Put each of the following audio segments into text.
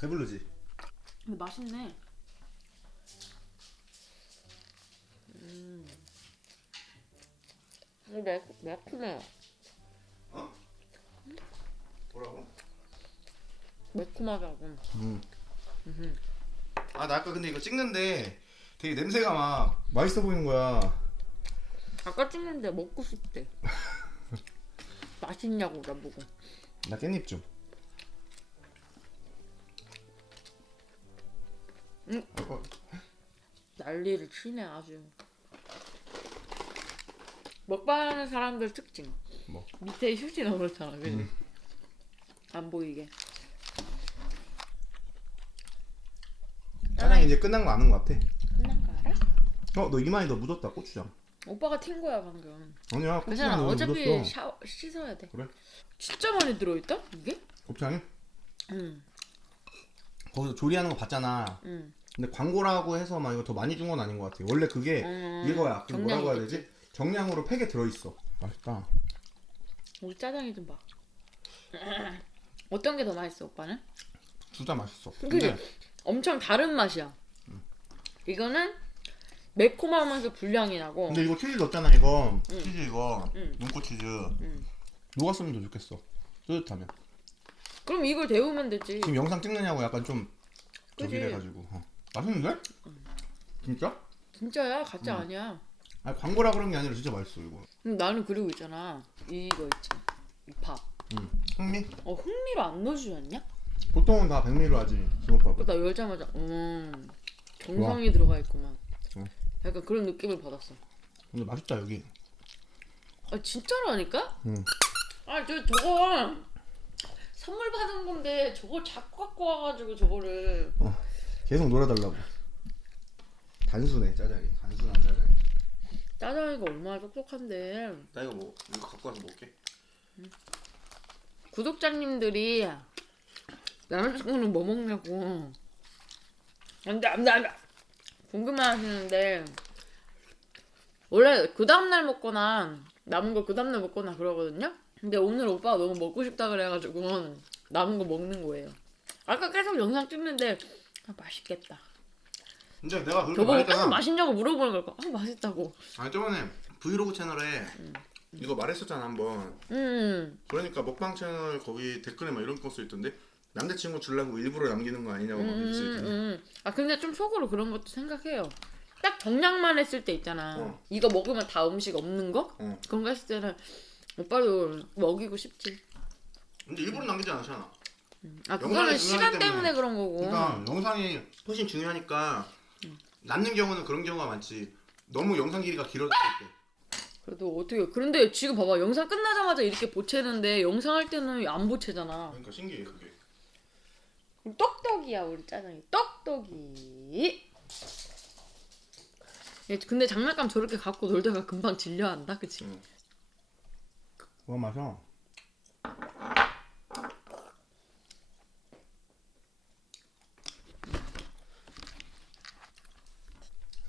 배부르지? 근데 맛있네. 음. 이거 매, 매콤해요. 뭐라고? 매콤하다고. 음. 음. 아나 아까 근데 이거 찍는데 되게 냄새가 막 맛있어 보이는 거야. 아까 찍는데 먹고 싶대. 맛있냐고 나보고. 나 깻잎 좀. 음. 난리를 치네 아주. 먹방하는 사람들 특징. 뭐? 밑에 휴지 넣었잖아, 그지? 음. 안 보이게. 짜장 이제 끝난 거 아는 거 같아. 끝난 거 알아? 어, 너 이마에 너 묻었다 고추장. 오빠가 튄 거야 방금. 아니야, 괜찮아. 고추장 너 어차피 묻었어. 샤워 씻어야 돼. 그래? 진짜 많이 들어있다 이게? 곱창이? 응, 거기서 조리하는 거 봤잖아. 응. 근데 광고라고 해서 막 이거 더 많이 준 건 아닌 것 같아. 원래 그게 음, 이거야. 그 뭐라고 해야. 되지? 정량으로 팩에 들어 있어. 맛있다. 우리 짜장이 좀 봐. 어떤 게 더 맛있어 오빠는? 둘 다 맛있어. 그치? 근데 엄청 다른 맛이야. 이거는 매콤하면서 불량이 나고. 근데 이거 치즈 넣었잖아 이거. 응. 치즈 이거. 응. 눈꽃 치즈. 응. 녹았으면 더 좋겠어. 뜨뜻하면. 그럼 이걸 데우면 되지. 지금 영상 찍느냐고 약간 좀 그지? 저기 돼가지고. 어. 맛있는데? 진짜? 진짜야 가짜 응. 아니야. 아니 광고라 그런 게 아니라 진짜 맛있어 이거. 음, 나는 그리고 있잖아. 이거 있지. 이 밥. 응. 흥미? 어 흥미로 안 넣어주지 않냐? 보통은 다 백미로 하지 주먹밥. 나 열자마자 음 정성이 들어가 있구만. 응. 약간 그런 느낌을 받았어. 근데 맛있다 여기. 아 진짜라니까? 응. 아저 저거 선물 받은 건데 저걸 자꾸 갖고 와가지고 저거를 계속 놀아달라고. 단순해 짜장이. 단순한 짜장이. 짜장이가 얼마나 똑똑한데 나 이거 뭐 이거 갖고 와서 먹게. 구독자님들이 남자친구는 뭐 먹냐고 안돼 안돼 안돼 궁금해하시는데 원래 그 다음날 먹거나 남은 거 그 다음날 먹거나 그러거든요 근데 오늘 오빠가 너무 먹고 싶다 그래가지고 남은 거 먹는 거예요 아까 계속 영상 찍는데 아, 맛있겠다 근데 내가 그렇게 말했잖아. 맛있냐고 물어보는 거야 아 맛있다고 아니 저번에 브이로그 채널에 이거 말했었잖아 한번. 음 그러니까 먹방 채널 거기 댓글에 막 이런 거 써 있던데 남자친구 주려고 일부러 남기는 거 아니냐고 막 음, 그랬지. 음. 아 근데 좀 속으로 그런 것도 생각해요. 딱 정량만 했을 때 있잖아. 어. 이거 먹으면 다 음식 없는 거? 어. 그런 거 했을 때는 오빠도 먹이고 싶지. 근데 일부러 남기지 않잖아. 아 영상이 그거는 중요하기 시간 때문에 때문에. 그런 거고. 그러니까 영상이 훨씬 중요하니까 남는 경우는 그런 경우가 많지. 너무 영상 길이가 길어질 때. 그래도 어떻게 그런데 지금 봐봐 영상 끝나자마자 이렇게 보채는데 영상 할 때는 안 보채잖아. 그러니까 신기해 그게. 떡떡이야 우리 짜장이. 떡떡이. 얘 근데 장난감 저렇게 갖고 놀다가 금방 질려한다, 그치? 응. 그거 마셔.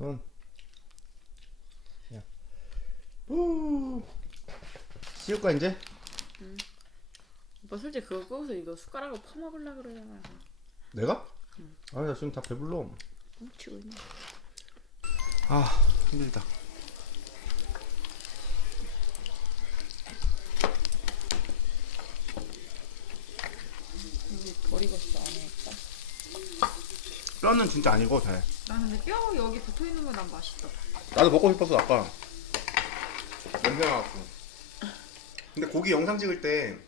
손. 야. 후. 씌울까 이제? 오빠 솔직히 그거 끄고서 이거 숟가락으로 퍼먹으려 그러잖아. 내가? 아, 나 지금 다 배불러. 훔치고 있네. 아, 힘들다. 여기 버리겠어 안 해야겠다. 뼈는 진짜 아니고 잘. 나 근데 뼈 여기 붙어 있는 거 난 맛있어. 나도 먹고 싶었어 아까. 냄새 나갖고. 근데 고기 영상 찍을 때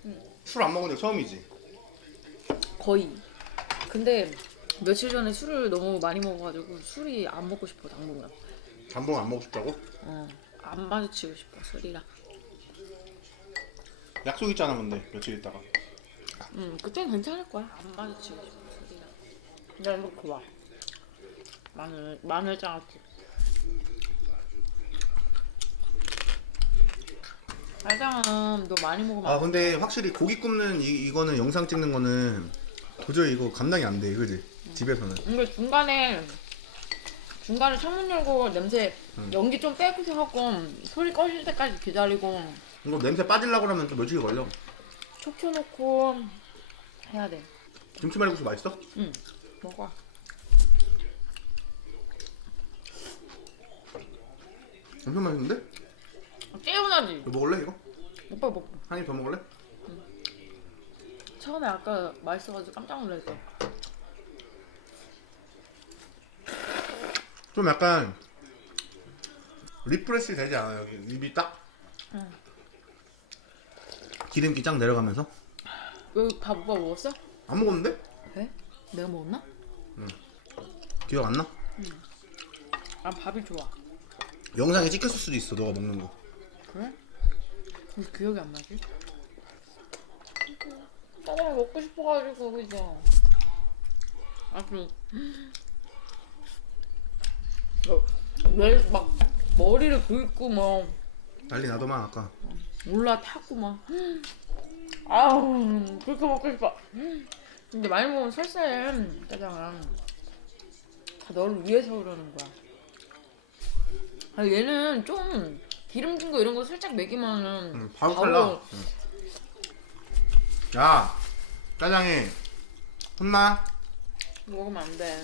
술 안 먹은 적 처음이지. 거의. 근데 며칠 전에 술을 너무 많이 먹어가지고 술이 안 먹고 싶어 당분간. 잠봉 안 먹고 싶다고? 어. 안 마주치고 싶어 술이랑. 약속 있잖아 근데 며칠 있다가. 응 그땐 괜찮을 거야. 안 마주치고 싶어 술이랑. 나 이거 좋아. 마늘 마늘 장아찌. 달장은 너 많이 먹으면 아 안 근데 확실히 고기 굽는 이, 이거는 영상 찍는 거는 도저히 이거 감당이 안 돼, 그지? 집에서는. 이거 중간에 중간에 창문 열고 냄새 연기 좀 빼고서 하고 소리 꺼질 때까지 기다리고 이거 냄새 빠지려고 하면 또 며칠 걸려. 촉 켜놓고 해야 돼. 김치 말국수 맛있어? 응. 먹어. 엄청 맛있는데? 깨운하지. 이거 먹을래 이거? 오빠 먹고. 한입 더 먹을래? 처음에 아까 맛있어가지고 깜짝 놀랐어. 좀 약간 리프레시 되지 않아요? 여기 입이 딱 응. 기름기 쫙 내려가면서 여기 밥 오빠 먹었어? 안 먹었는데? 왜? 내가 먹었나? 기억 안 나? 아 밥이 좋아. 영상에 찍혔을 수도 있어 너가 먹는 거. 그래? 왜 기억이 안 나지? 짜장면 먹고 싶어가지고 그죠? 아주 왜막 머리를 긁고 막 난리 나더만 아까. 올라타고 막. 아우 그렇게 먹고 싶어. 근데 많이 먹으면 설사해 짜장은. 다 너를 위해서 그러는 거야 아 얘는 좀 기름진 거 이런 거 살짝 먹이면은 응, 바로 탈라 응. 야 짜장이 혼나? 먹으면 안 돼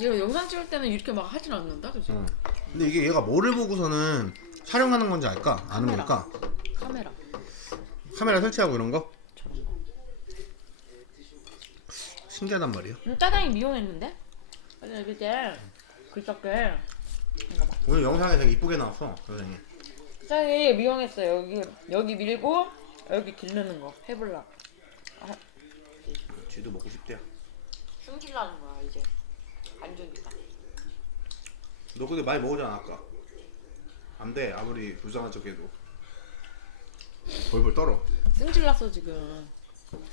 얘가 영상 찍을 때는 이렇게 막 하진 않는다 그지? 응. 근데 이게 얘가 뭐를 보고서는 촬영하는 건지 알까? 아는 카메라. 걸까? 카메라 카메라 설치하고 이런 거? 저런 거 신기하단 말이야 음, 짜장이 미용했는데? 맞아 그때 그저께 오늘 영상에 되게 이쁘게 나왔어 선생님. 짜장이 미용했어. 여기 여기 밀고 여기 기르는 거. 해볼라. 쥐도 먹고 싶대요. 숨질나는 거야 이제. 안 좋으니까. 너 근데 많이 먹었잖아 아까. 안돼. 아무리 불쌍한 척해도. 벌벌 떨어. 승질났어 지금.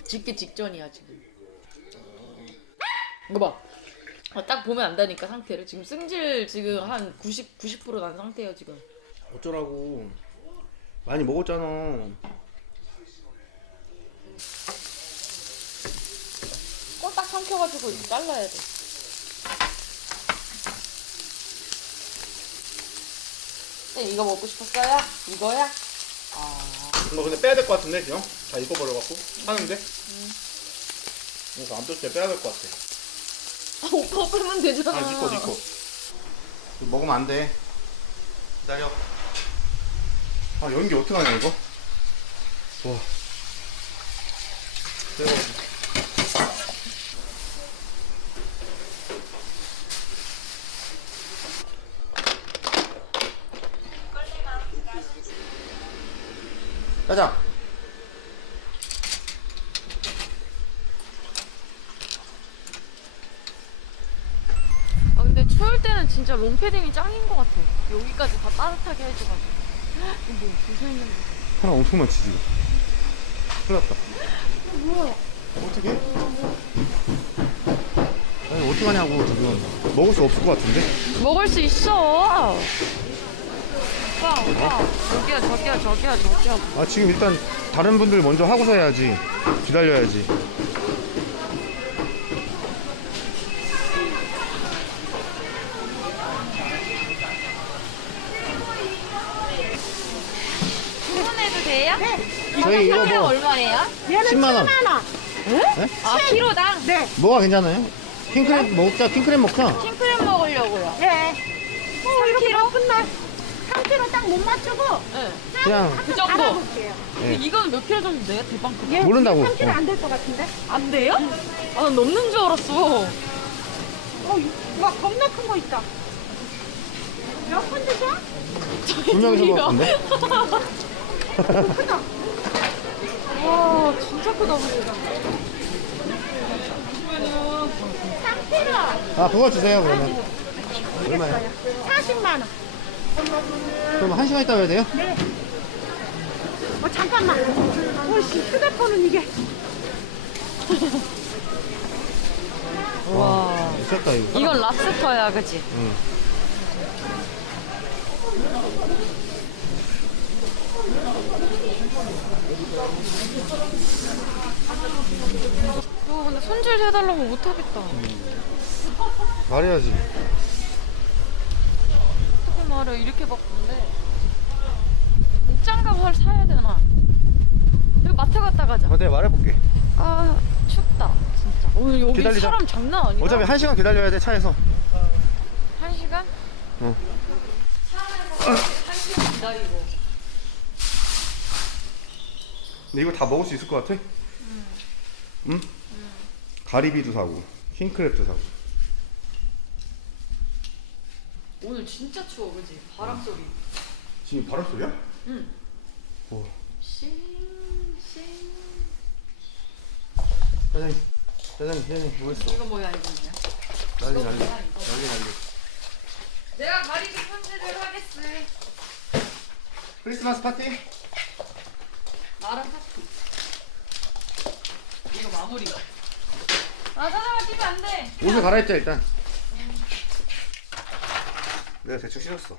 짓기 직전이야 지금. 이거 봐. 아, 딱 보면 안다니까 상태를. 지금 승질 지금 한 90, 90%난 상태예요 지금. 어쩌라고. 많이 먹었잖아. 꼴딱 삼켜가지고 이거 잘라야 돼. 네, 이거 먹고 싶었어요? 이거야? 아. 너 근데 빼야 될 것 같은데 지금? 다 익어버려갖고? 하는데? 이거 암토 때 빼야 될 것 같아 아, 오빠 빼면 되잖아. 아 니꺼 니꺼. 먹으면 안 돼. 기다려. 아 연기 어떡하냐 이거? 와. 대박. 짜장 아 근데 추울 때는 진짜 롱패딩이 짱인 것 같아. 여기까지 다 따뜻하게 해줘가지고. 이거 무슨 있는 거 하나 엄청 많지 지금 큰일 났다. 뭐야? 어떻게? 아니 어떡하냐고 지금. 먹을 수 없을 것 같은데? 먹을 수 있어. 오빠 오빠. 저기야 저기야 저기야 저기야. 아 지금 일단 다른 분들 먼저 하고서 해야지. 기다려야지 주문해도 돼요? 저희 이거 뭐 얼마예요? 10만 원 아, 키로당? 네. 뭐가 괜찮아요? 킹크랩 먹자 킹크랩 먹자 킹크랩 먹으려고요. 네. 어, 이렇게 3kg? 높은 날 3kg 딱 못 맞추고 네. 그냥 그 정도 알아볼게요. 근데 이거는 몇 킬로 정도 돼요? 대빵 크다 얘 모른다고. 3kg 어. 안될 것 같은데? 안 돼요? 아, 난 넘는 줄 알았어 어, 와 겁나 큰 거 있다. 몇분 드셔? 두 명이서 먹을 건데? 크다. 와 진짜 크다 3kg. 아 그거 주세요 그러면 얼마야? 40만 원. 그럼 한 시간 있다 와야 돼요? 어 잠깐만. 어씨 휴대폰은 이게. 와 미쳤다 이거 이건 랍스터야 그치? 응. 이거 손질 해달라고 못하겠다 말해야지 어떻게 말해 이렇게 바쁜데 목장갑 을 사야 되나 여기 마트 갔다 가자 아, 내가 말해볼게 아 춥다 진짜 오늘 여기 기다리자. 사람 장난 아니다. 어차피 한 시간 기다려야 돼 차에서. 한 시간? 어. 한 시간 기다리고. 근데 이거 다 먹을 수 있을 것 같아? 응? 가리비도 사고 킹크랩도 사고. 오늘 진짜 추워, 그지? 바람 소리. 지금 바람 소리야? 응. 오. 싱, 싱. 사장님, 사장님, 사장님, 뭐 했어? 이거 뭐야, 이거 뭐야? 난리 난리, 뭐야, 이거? 난리 난리. 내가 가리비 편지를 하겠어. 크리스마스 파티? 나랑 파티. 이거 마무리가. 아, 사장아 뛰면 안 돼. 옷을 갈아입자 일단. 내가 대충 신었어.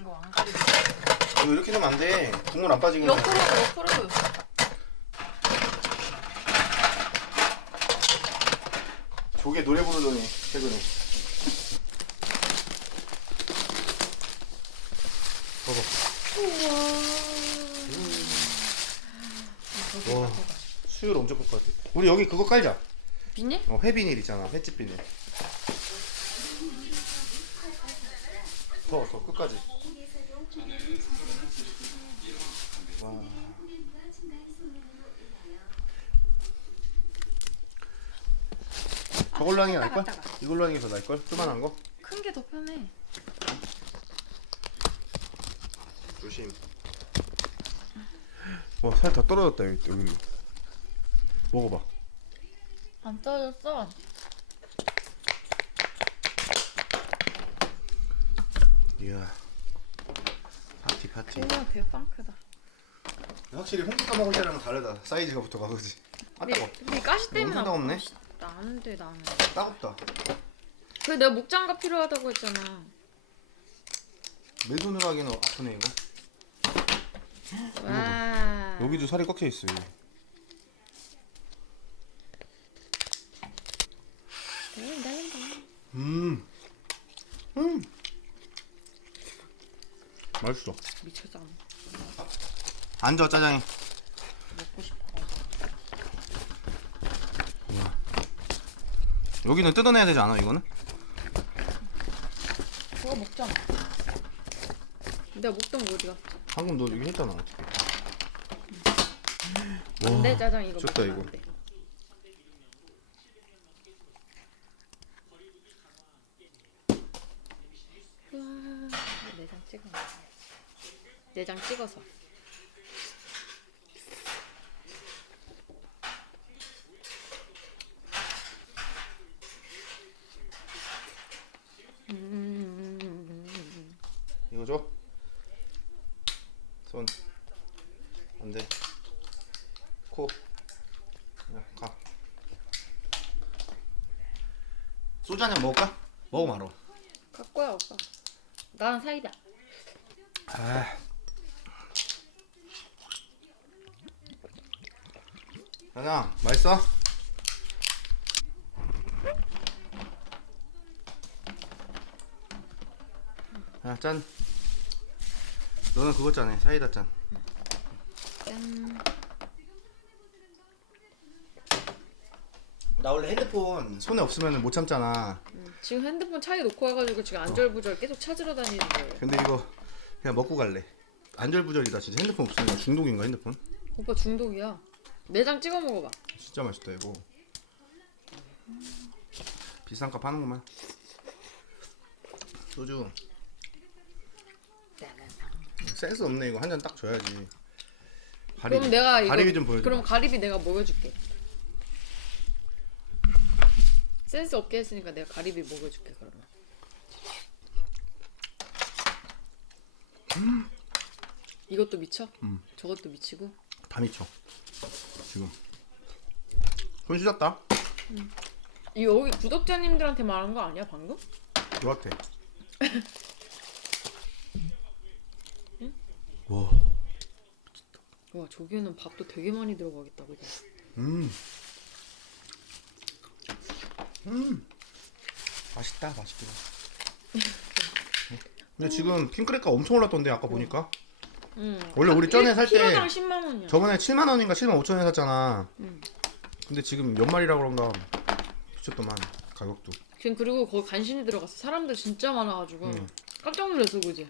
이거 왕가리. 이거 이렇게 넣으면 안 돼. 국물 안 빠지게. 옆으로, 옆으로. 조개 노래 부르더니 최근에. 봐봐. 음. 와, 수율 엄청 클것 같아. 우리 여기 그거 깔자. 비닐? 어, 회비닐 있잖아. 횟집 비닐. 더, 더 끝까지. 와. 저걸로 하는 게 나을걸? 이걸로 하는 게 더 나을걸? 조만한 거? 큰 게 더 편해. 조심. 와, 살 다 떨어졌다, 여기. 여기. 먹어봐. 안 떨어졌어. 이야. 파티, 파티. 우와, 대빵 크다. 확실히 홍두가 먹을 때랑 다르다. 사이즈가 붙어가, 그지? 아, 근데, 가시 때문에 엄청 따갑네. 나는데 나는. 따갑다. 그래 내가 목장갑 필요하다고 했잖아. 맨손으로 하기는 아프네, 이거. 와. 여기도 살이 꽉 차 있어. 여기. 달린다, 달린다. 음. 음. 맛있어. 미쳤잖아. 앉아, 짜장이. 먹고 싶어. 여기는 뜯어내야 되지 않아, 이거는? 그거 먹잖아. 내가 먹던 거 어디 갔어? 방금 너 여기 했잖아, 어차피. 안돼 짜장 이거 좋다, 먹으면 이거. 안 돼. 우와, 내장 찍어 먹어야지. 내장 찍어서. 이거 줘. 손. 안 돼. 코. 야, 가. 소주 한잔 먹을까? 먹어 말어. 갖고 와 오빠. 난 사이다. 아. 하나 맛있어? 야, 짠. 너는 그거 짠해. 사이다 짠. 짠. 나 원래 핸드폰 손에 없으면 못 참잖아. 음, 지금 핸드폰 차에 놓고 와가지고 지금 안절부절 계속 찾으러 다니는 거예요. 근데 이거 그냥 먹고 갈래. 안절부절이다. 진짜 핸드폰 없으면 중독인가 핸드폰? 오빠 중독이야. 내장 찍어 먹어봐. 진짜 맛있다 이거. 비싼 값 하는구만. 소주. 센스 없네 이거 한 잔 딱 줘야지. 가리비. 그럼 내가 이거 가리비 좀 보여줘. 그럼 가리비 내가 먹여줄게. 센스 없게 했으니까 내가 가리비 먹여줄게 그러면. 이것도 미쳐? 음. 저것도 미치고? 다 미쳐. 지금. 손 씻었다. 이 여기 구독자님들한테 말한 거 아니야 방금? 요한테. 와. 와 저기에는 밥도 되게 많이 들어가겠다 그지? 음. 음. 맛있다, 맛있긴. 근데 지금 핑크랩가 엄청 올랐던데 아까 보니까 음. 원래 우리 전에 살 때 키로당 10만 원이야. 저번에 7만 원인가 7만 5천 원에 샀잖아. 음. 근데 지금 연말이라 그런가 미쳤더만 가격도. 지금 그리고 거기 간신히 들어갔어. 사람들 진짜 많아가지고 음. 깜짝 놀랐어, 그지?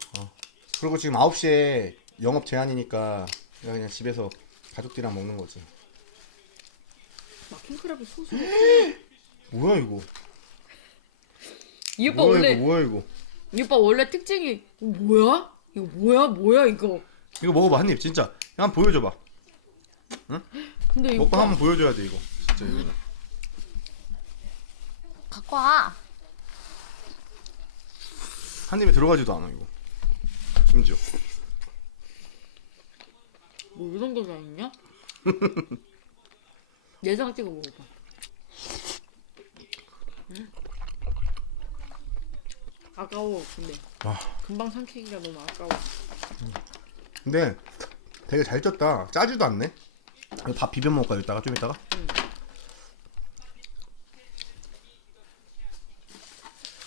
그리고 지금 9시에 영업 제한이니까 그냥, 그냥 집에서 가족들이랑 먹는 거지. 막 킹크랩을 소스. 뭐야 이거? 이 오빠 뭐야 원래 이거? 뭐야 이거? 이 오빠 원래 특징이 어, 뭐야? 이거 뭐야? 뭐야 이거? 이거 먹어봐 한 입 진짜. 한번 보여줘봐. 근데 이 먹고 한번 보여줘야 돼 이거. 진짜 이거는. 갖고 와. 한 입에 들어가지도 않아 이거. 심지어. 뭐 이런 거다 있냐? 내장 찍어 먹어봐. 음. 아까워 근데 와. 금방 삼키기가 너무 아까워. 근데 되게 잘 쪘다. 짜지도 않네. 이거 밥 비벼 먹을까 이따가 좀 이따가?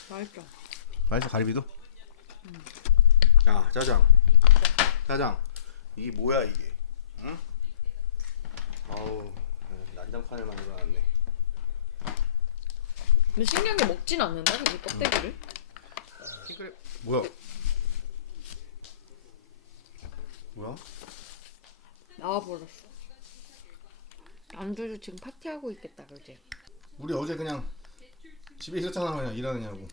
맛있다. 맛있어 가리비도? 야 짜장. 짜장. 이게 뭐야 이게? 응? 아우 난장판을 만들어놨네. 근데 신기한 게 먹진 않는다 그지 껍데기를? 뭐야? 뭐야? 나와버렸어. 남들도 지금 파티하고 있겠다 그지? 우리 어제 그냥 집에 있었잖아 그냥 일하느냐고.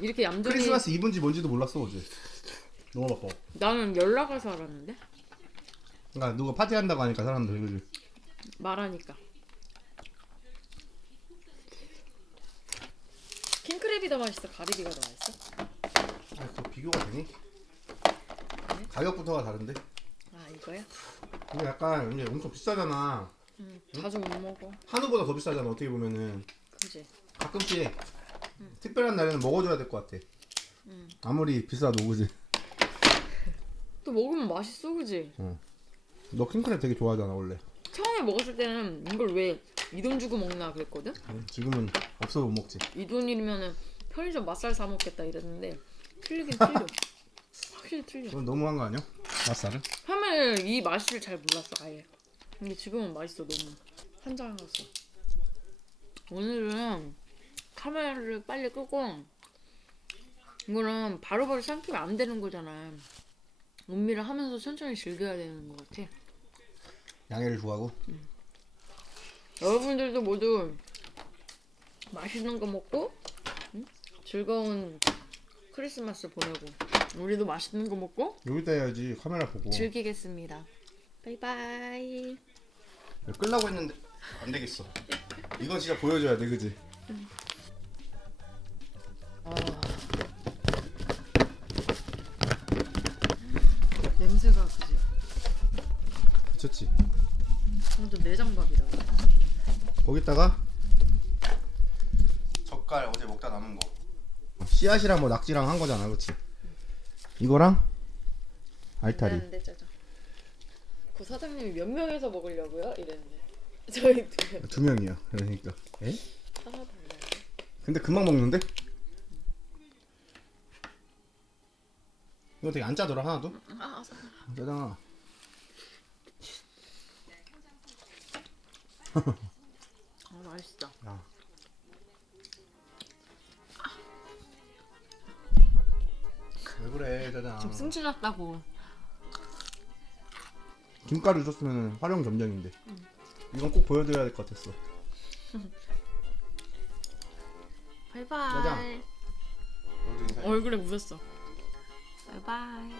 이렇게 얌전히 크리스마스 이브인지 뭔지도 몰랐어 어제. 너무 바빠. 나는 연락 와서 알았는데 그러니까 누가 파티한다고 하니까 사람들 그지. 말하니까 킹크랩이 더 맛있어 가리비가 더 맛있어? 아, 그거 비교가 되니? 가격부터가 다른데? 아 이거야? 근데 약간 이제 엄청 비싸잖아. 응 자주 못 먹어 한우보다 더 비싸잖아 어떻게 보면은 그지? 가끔씩 특별한 날에는 먹어줘야 될 것 같아. 응. 아무리 비싸도 그지. 또 먹으면 맛있어 그지? 너 킹크랩 되게 좋아하잖아 원래. 처음에 먹었을 때는 이걸 왜 이 돈 주고 먹나 그랬거든? 응, 지금은 없어서 못 먹지. 이 돈이면은 편의점 맛살 사 먹겠다 이랬는데 틀리긴 틀려 확실히 틀려 그건 너무한 거 아니야? 맛살은? 처음에는 이 맛을 잘 몰랐어 아예 근데 지금은 맛있어 너무 환장했어 오늘은 카메라를 빨리 끄고 이거는 바로바로 삼키면 안 되는 거잖아 음미를 하면서 천천히 즐겨야 되는 것 같아 양해를 구하고. 여러분들도 모두 맛있는 거 먹고 응? 즐거운 크리스마스 보내고 우리도 맛있는 거 먹고 여기다 해야지 카메라 보고. 즐기겠습니다 바이바이 끌라고 했는데 안 되겠어. 이건 진짜 보여줘야 돼 그지? 냄새가 그지 미쳤지. 완전 내장밥이라고 거기다가 젓갈 어제 먹다 남은 거. 씨앗이랑 뭐 낙지랑 한 거잖아, 그렇지? 이거랑 알타리. 안 짜장 그 사장님이 몇 명에서 먹으려고요? 이랬는데 저희 두 명 두 명이요. 그러니까. 에? 하나도 안 나요 근데 금방 먹는데? 이거 되게 안 짜더라 하나도. 아, 짜장아. 아 맛있다 야. 왜 그래 짜장? 좀 승진했다고 김가루 줬으면 활용 점정인데. 이건 꼭 보여드려야 될 것 같았어. 바이바이 짜장. 얼굴에 묻었어 바이바이